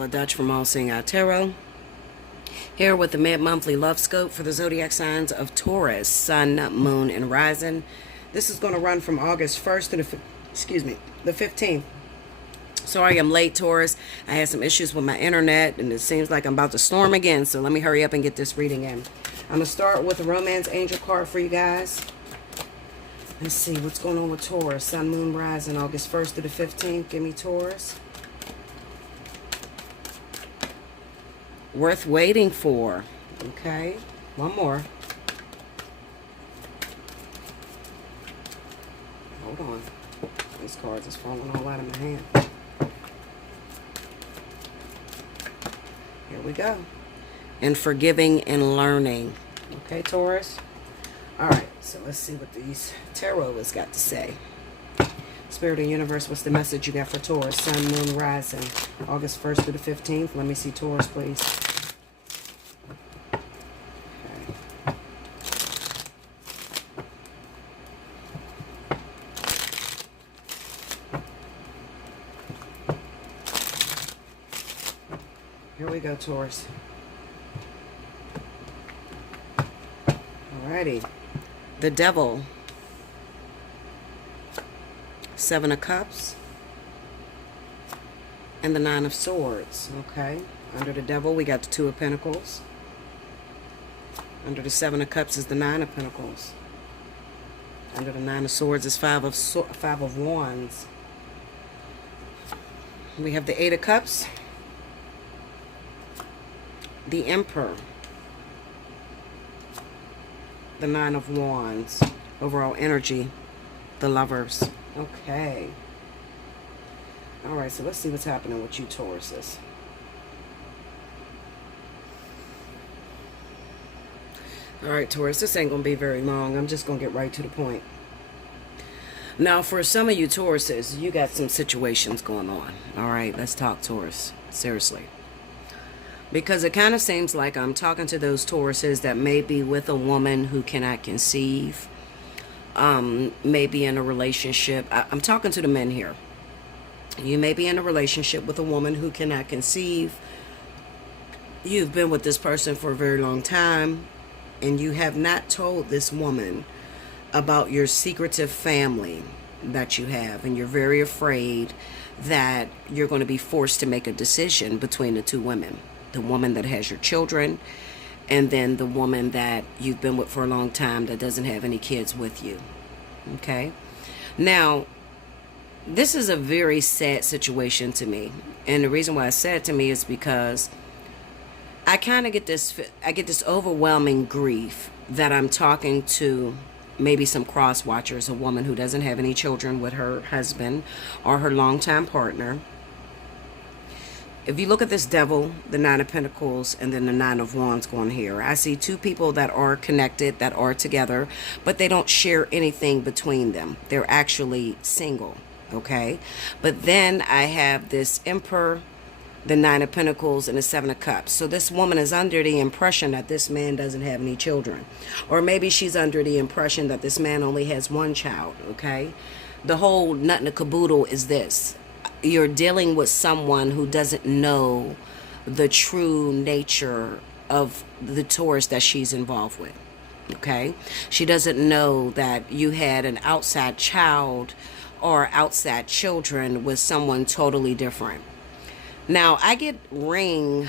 Stella Dutch from Allseeingeyetarot, here with the mid-monthly love scope for the zodiac signs of Taurus, Sun, Moon, and Rising. This is going to run from August 1st to the 15th. Sorry I'm late, Taurus. I had some issues with my internet, and it seems like I'm about to storm again, so let me hurry up and get this reading in. I'm going to start with the Romance Angel card for you guys. Let's see what's going on with Taurus, Sun, Moon, Rising, August 1st to the 15th. Give me Taurus. Worth waiting for. Okay, one more. Hold on. These cards is falling all out of my hand. Here we go. And forgiving and learning. Okay, Taurus? Alright, so let's see what these tarot has got to say. Spirit and Universe, what's the message you got for Taurus, Sun, Moon, Rising, August 1st to the 15th? Let me see Taurus, please. Okay. Here we go, Taurus. Alrighty. The Devil. Seven of Cups. And the Nine of Swords. Okay. Under the Devil, we got the Two of Pentacles. Under the Seven of Cups is the Nine of Pentacles. Under the Nine of Swords is Five of Wands. We have the Eight of Cups. The Emperor. The Nine of Wands. Overall energy. The Lovers. Okay. Alright, so let's see what's happening with you, Tauruses. Alright, Taurus, this ain't going to be very long. I'm just going to get right to the point. Now, for some of you Tauruses, you got some situations going on. Alright, let's talk, Taurus. Seriously. Because it kind of seems like I'm talking to those Tauruses that may be with a woman who cannot conceive. Maybe in a relationship. I'm talking to the men here. You may be in a relationship with a woman who cannot conceive. You've been with this person for a very long time, and you have not told this woman about your secretive family that you have, and you're very afraid that you're going to be forced to make a decision between the two women. The woman that has your children, and then the woman that you've been with for a long time that doesn't have any kids with you. Okay? Now, this is a very sad situation to me. And the reason why it's sad to me is because I kind of get this overwhelming grief that I'm talking to maybe some cross watchers, a woman who doesn't have any children with her husband or her longtime partner. If you look at this Devil, the Nine of Pentacles, and then the Nine of Wands going here, I see two people that are connected, that are together, but they don't share anything between them. They're actually single, okay? But then I have this Emperor, the Nine of Pentacles, and the Seven of Cups. So this woman is under the impression that this man doesn't have any children. Or maybe she's under the impression that this man only has one child, okay? The whole nut in the caboodle is this. You're dealing with someone who doesn't know the true nature of the Taurus that she's involved with. Okay? She doesn't know that you had an outside child or outside children with someone totally different. Now, I get ringed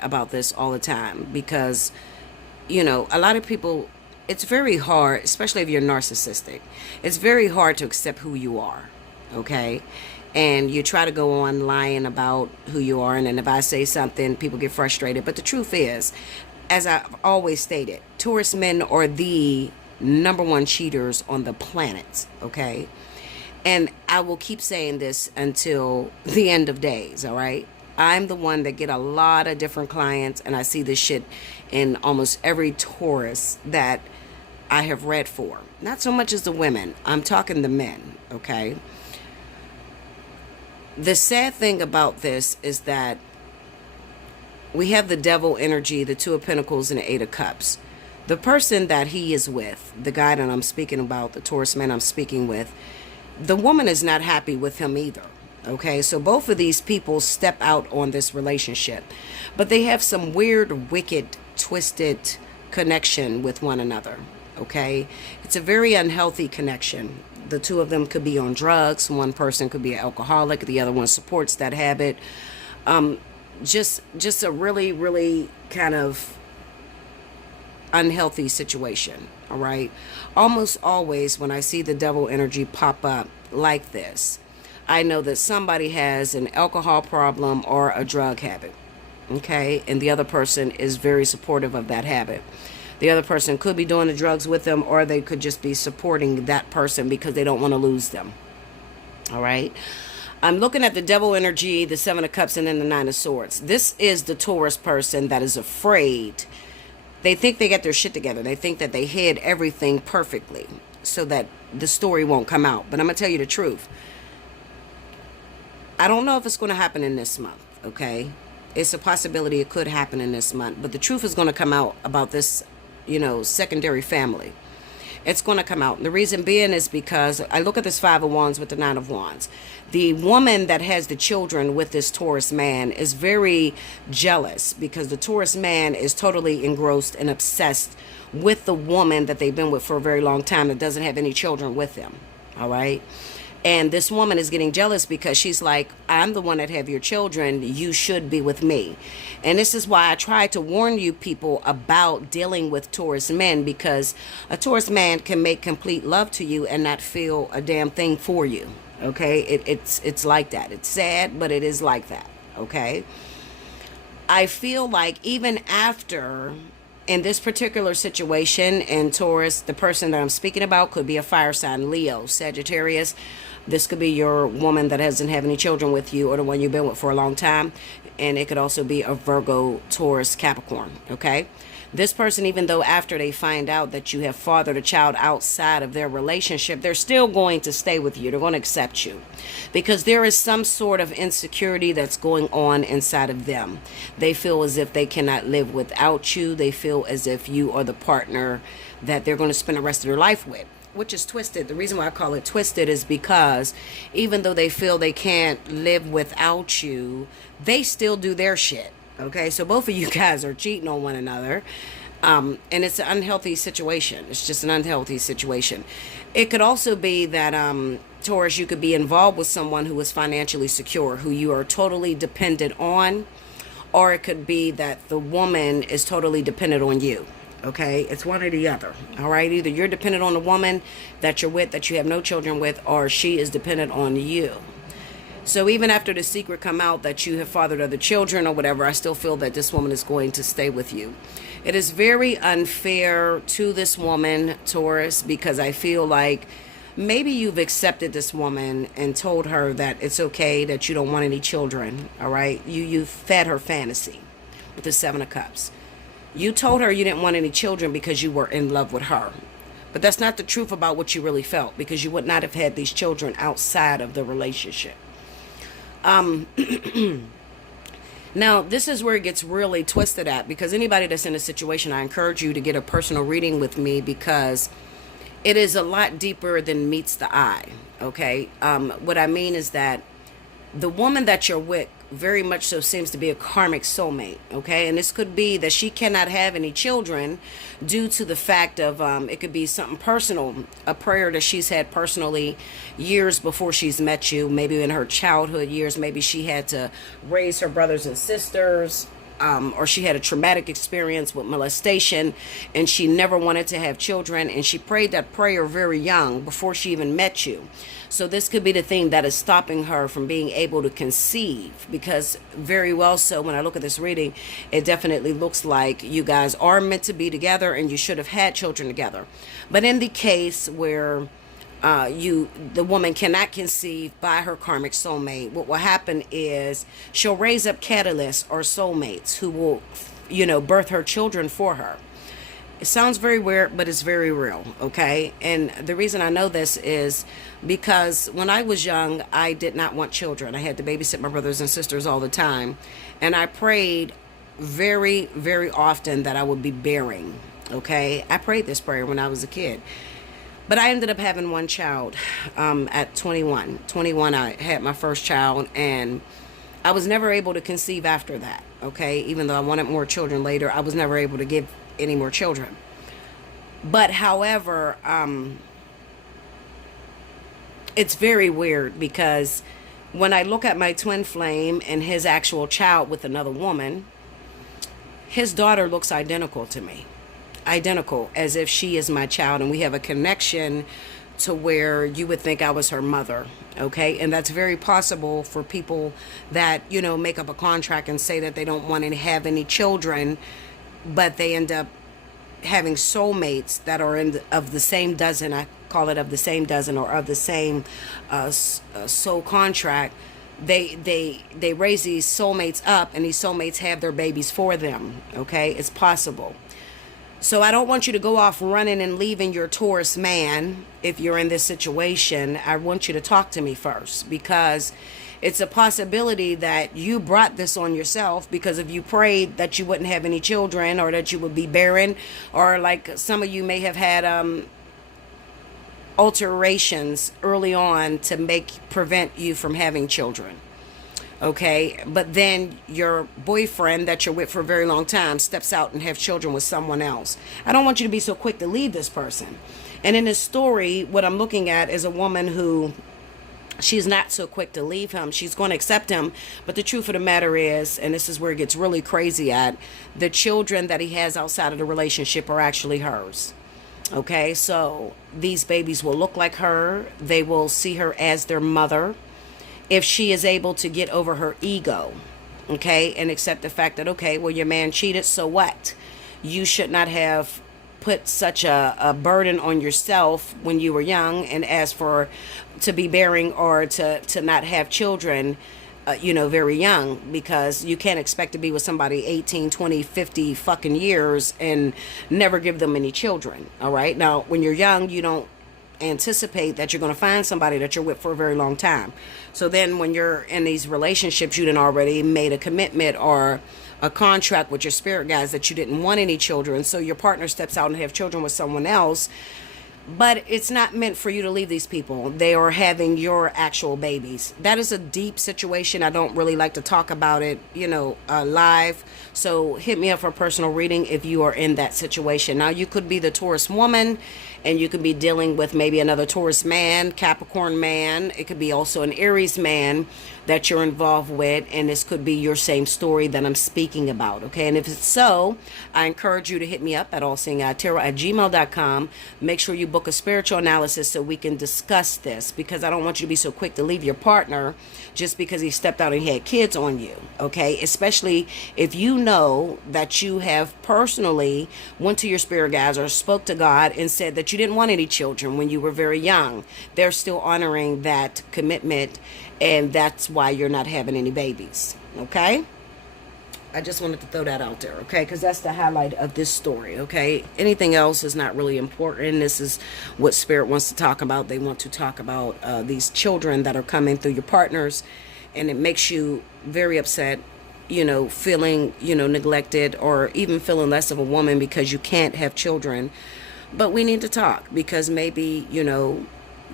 about this all the time because, you know, a lot of people, it's very hard, especially if you're narcissistic, it's very hard to accept who you are. Okay? And you try to go on lying about who you are, and then if I say something, people get frustrated. But the truth is, as I've always stated, Taurus men are the #1 cheaters on the planet, okay? And I will keep saying this until the end of days, all right? I'm the one that get a lot of different clients, and I see this shit in almost every Taurus that I have read for. Not so much as the women. I'm talking the men, okay? The sad thing about this is that we have the Devil energy, the Two of Pentacles, and the Eight of Cups. The person that he is with, the guy that I'm speaking about, the Taurus man I'm speaking with, the woman is not happy with him either. Okay, so both of these people step out on this relationship, but they have some weird, wicked, twisted connection with one another. Okay, it's a very unhealthy connection. The two of them could be on drugs. One person could be an alcoholic. The other one supports that habit. Just a really, really kind of unhealthy situation. All right, almost always when I see the devil energy pop up like this, I know that somebody has an alcohol problem or a drug habit. Okay, and the other person is very supportive of that habit. The other person could be doing the drugs with them, or they could just be supporting that person because they don't want to lose them. All right, I'm looking at the devil energy, the Seven of Cups, and then the Nine of Swords. This is the Taurus person that is afraid. They think they get their shit together. They think that they hid everything perfectly so that the story won't come out. But I'm going to tell you the truth. I don't know if it's going to happen in this month, okay? It's a possibility it could happen in this month. But the truth is going to come out about this, secondary family. It's going to come out. And the reason being is because I look at this Five of Wands with the Nine of Wands. The woman that has the children with this Taurus man is very jealous because the Taurus man is totally engrossed and obsessed with the woman that they've been with for a very long time that doesn't have any children with them. All right? And this woman is getting jealous because she's like, I'm the one that have your children. You should be with me. And this is why I try to warn you people about dealing with Taurus men, because a Taurus man can make complete love to you and not feel a damn thing for you. Okay, it's like that. It's sad, but it is like that. Okay, I feel like even after, in this particular situation, in Taurus, the person that I'm speaking about could be a fire sign, Leo, Sagittarius. This could be your woman that doesn't have any children with you, or the one you've been with for a long time. And it could also be a Virgo, Taurus, Capricorn. Okay, this person, even though after they find out that you have fathered a child outside of their relationship, they're still going to stay with you. They're going to accept you because there is some sort of insecurity that's going on inside of them. They feel as if they cannot live without you. They feel as if you are the partner that they're going to spend the rest of their life with, which is twisted. The reason why I call it twisted is because even though they feel they can't live without you, they still do their shit. Okay, so both of you guys are cheating on one another. And it's an unhealthy situation. It's just an unhealthy situation. It could also be that, Taurus, you could be involved with someone who is financially secure, who you are totally dependent on. Or it could be that the woman is totally dependent on you. Okay, it's one or the other. All right, either you're dependent on the woman that you're with, that you have no children with, or she is dependent on you. So even after the secret come out that you have fathered other children or whatever, I still feel that this woman is going to stay with you. It is very unfair to this woman, Taurus, because I feel like maybe you've accepted this woman and told her that it's okay, that you don't want any children. All right, you fed her fantasy with the Seven of Cups. You told her you didn't want any children because you were in love with her. But that's not the truth about what you really felt, because you would not have had these children outside of the relationship. Now, this is where it gets really twisted at, because anybody that's in a situation, I encourage you to get a personal reading with me, because it is a lot deeper than meets the eye. Okay. What I mean is that the woman that you're with very much so seems to be a karmic soulmate. Okay, and this could be that she cannot have any children due to the fact of it could be something personal, a prayer that she's had personally years before she's met you, maybe in her childhood years. Maybe she had to raise her brothers and sisters, or she had a traumatic experience with molestation and she never wanted to have children, and she prayed that prayer very young before she even met you. So this could be the thing that is stopping her from being able to conceive, because very well so, when I look at this reading, it definitely looks like you guys are meant to be together and you should have had children together. But in the case where the woman cannot conceive by her karmic soulmate, what will happen is she'll raise up catalysts or soulmates who will, birth her children for her. It sounds very weird, but it's very real, okay? And the reason I know this is because when I was young, I did not want children. I had to babysit my brothers and sisters all the time. And I prayed very, very often that I would be bearing, okay? I prayed this prayer when I was a kid. But I ended up having one child at 21. 21, I had my first child, and I was never able to conceive after that, okay? Even though I wanted more children later, I was never able to give any more children. But however, it's very weird because when I look at my twin flame and his actual child with another woman, his daughter looks identical to me. Identical, as if she is my child, and we have a connection to where you would think I was her mother, okay? And that's very possible for people that, you know, make up a contract and say that they don't want to have any children, but they end up having soulmates that are of the same dozen. I call it of the same dozen, or of the same soul contract. They raise these soulmates up, and these soulmates have their babies for them, okay? It's possible. So I don't want you to go off running and leaving your Taurus man if you're in this situation. I want you to talk to me first, because it's a possibility that you brought this on yourself because if you prayed that you wouldn't have any children, or that you would be barren, or like some of you may have had alterations early on to prevent you from having children. Okay, but then your boyfriend that you're with for a very long time steps out and have children with someone else. I don't want you to be so quick to leave this person. And in this story, what I'm looking at is a woman who, she's not so quick to leave him. She's going to accept him. But the truth of the matter is, and this is where it gets really crazy at, the children that he has outside of the relationship are actually hers. Okay, so these babies will look like her. They will see her as their mother. If she is able to get over her ego, okay, and accept the fact that, okay, well, your man cheated, so what? You should not have put such a burden on yourself when you were young and asked for to be bearing, or to not have children, very young, because you can't expect to be with somebody 18, 20, 50 fucking years and never give them any children, all right? Now, when you're young, you don't anticipate that you're going to find somebody that you're with for a very long time. So then when you're in these relationships, you done already made a commitment or a contract with your spirit guides that you didn't want any children. So your partner steps out and have children with someone else. But it's not meant for you to leave these people. They are having your actual babies. That is a deep situation. I don't really like to talk about it, live. So hit me up for a personal reading if you are in that situation. Now, you could be the Taurus woman, and you could be dealing with maybe another Taurus man, Capricorn man. It could be also an Aries man that you're involved with, and this could be your same story that I'm speaking about, okay? And if it's so, I encourage you to hit me up at allseeingeyetarot@gmail.com. Make sure you book a spiritual analysis so we can discuss this, because I don't want you to be so quick to leave your partner just because he stepped out and he had kids on you, okay? Especially if you know that you have personally went to your spirit guides or spoke to God and said that you didn't want any children when you were very young. They're still honoring that commitment, and that's why you're not having any babies, okay? I just wanted to throw that out there, okay? Because that's the highlight of this story, okay? Anything else is not really important. This is what Spirit wants to talk about. They want to talk about these children that are coming through your partners, and it makes you very upset, feeling, neglected, or even feeling less of a woman because you can't have children. But we need to talk, because maybe,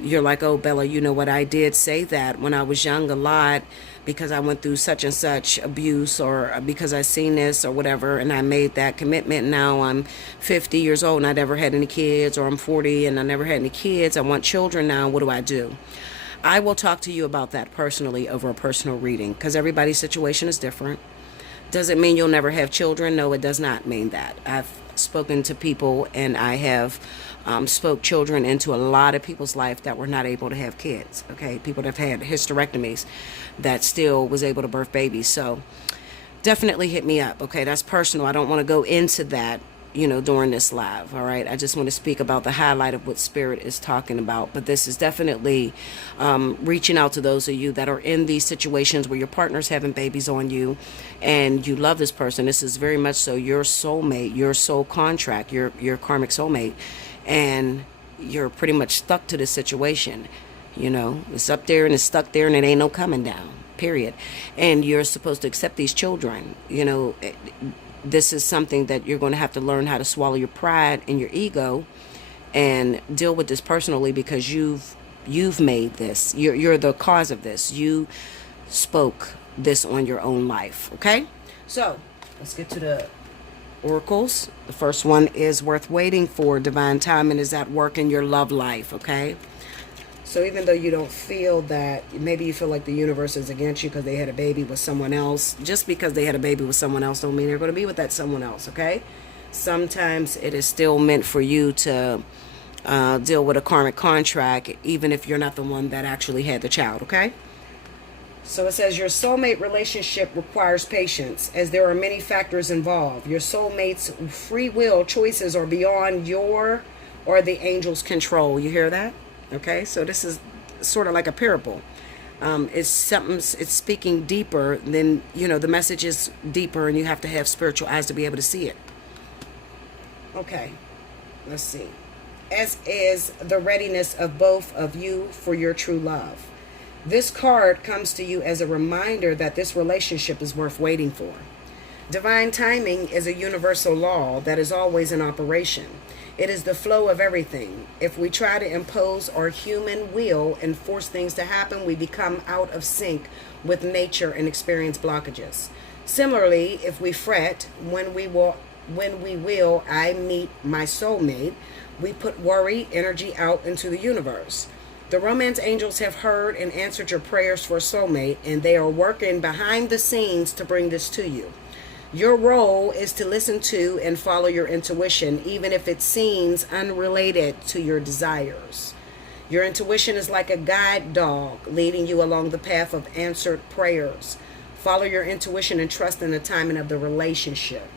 you're like, oh, Bella, you know what? I did say that when I was young a lot because I went through such and such abuse, or because I seen this or whatever, and I made that commitment. Now I'm 50 years old and I never had any kids, or I'm 40 and I never had any kids. I want children now. What do? I will talk to you about that personally over a personal reading, because everybody's situation is different. Does it mean you'll never have children? No, it does not mean that. I've spoken to people, and I have spoke children into a lot of people's life that were not able to have kids, okay? People that have had hysterectomies that still was able to birth babies. So definitely hit me up, okay? That's personal. I don't want to go into that, during this live, all right? I just want to speak about the highlight of what Spirit is talking about. But this is definitely reaching out to those of you that are in these situations where your partner's having babies on you and you love this person. This is very much so your soulmate, your soul contract, your karmic soulmate, and you're pretty much stuck to this situation. It's up there and it's stuck there, and it ain't no coming down, period. And you're supposed to accept these children. This is something that you're going to have to learn how to swallow your pride and your ego and deal with this personally, because you've made this. You're the cause of this. You spoke this on your own life. Okay, so let's get to the oracles. The first one is worth waiting for. Divine timing is at work in your love life. Okay, so even though you don't feel that, maybe you feel like the universe is against you because they had a baby with someone else, just because they had a baby with someone else don't mean they're going to be with that someone else. Okay, sometimes it is still meant for you to deal with a karmic contract, even if you're not the one that actually had the child. Okay, so it says your soulmate relationship requires patience, as there are many factors involved. Your soulmate's free will choices are beyond your or the angel's control. You hear that? Okay, so this is sort of like a parable. It's something, it's speaking deeper than, the message is deeper, and you have to have spiritual eyes to be able to see it. Okay, let's see. As is the readiness of both of you for your true love. This card comes to you as a reminder that this relationship is worth waiting for. Divine timing is a universal law that is always in operation. It is the flow of everything. If we try to impose our human will and force things to happen, we become out of sync with nature and experience blockages. Similarly, if we fret when we will I meet my soulmate, we put worry energy out into the universe. The romance angels have heard and answered your prayers for a soulmate, and they are working behind the scenes to bring this to you. Your role is to listen to and follow your intuition, even if it seems unrelated to your desires. Your intuition is like a guide dog leading you along the path of answered prayers. Follow your intuition and trust in the timing of the relationship.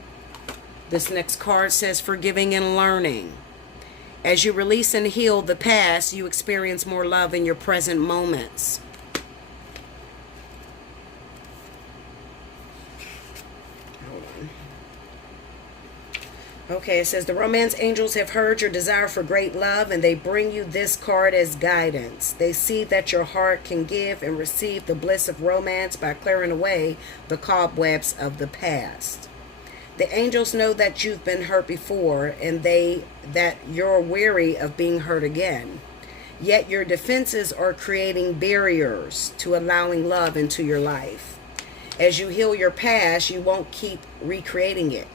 This next card says forgiving and learning. As you release and heal the past, you experience more love in your present moments. Okay, it says the romance angels have heard your desire for great love, and they bring you this card as guidance. They see that your heart can give and receive the bliss of romance by clearing away the cobwebs of the past. The angels know that you've been hurt before, and that you're weary of being hurt again. Yet your defenses are creating barriers to allowing love into your life. As you heal your past, you won't keep recreating it.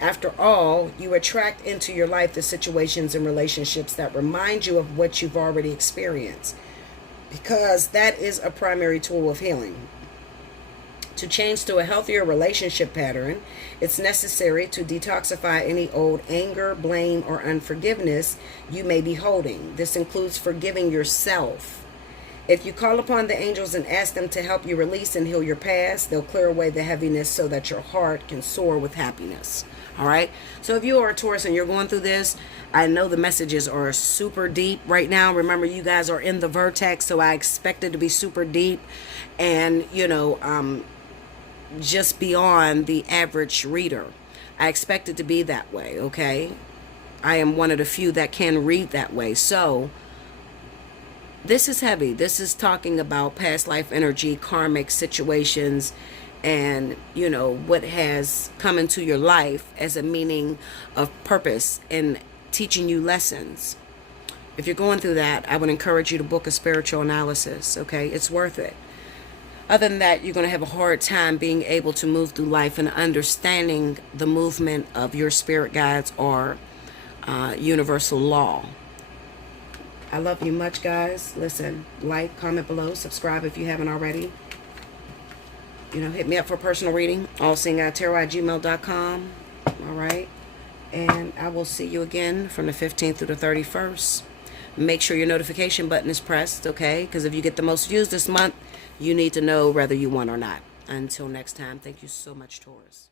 After all, you attract into your life the situations and relationships that remind you of what you've already experienced, because that is a primary tool of healing. To change to a healthier relationship pattern, it's necessary to detoxify any old anger, blame, or unforgiveness you may be holding. This includes forgiving yourself. If you call upon the angels and ask them to help you release and heal your past, they'll clear away the heaviness so that your heart can soar with happiness. All right. So if you are a Taurus and you're going through this, I know the messages are super deep right now. Remember, you guys are in the vertex, so I expect it to be super deep and, just beyond the average reader. I expect it to be that way, okay? I am one of the few that can read that way. So this is heavy. This is talking about past life energy, karmic situations, and what has come into your life as a meaning of purpose and teaching you lessons. If you're going through that, I would encourage you to book a spiritual analysis. Okay, it's worth it. Other than that, you're going to have a hard time being able to move through life and understanding the movement of your spirit guides or universal law. I love you much, guys. Listen, like, comment below, subscribe if you haven't already. Hit me up for a personal reading. Allseeingeyetarot@gmail.com. All right. And I will see you again from the 15th through the 31st. Make sure your notification button is pressed, okay? Because if you get the most views this month, you need to know whether you won or not. Until next time, thank you so much, Taurus.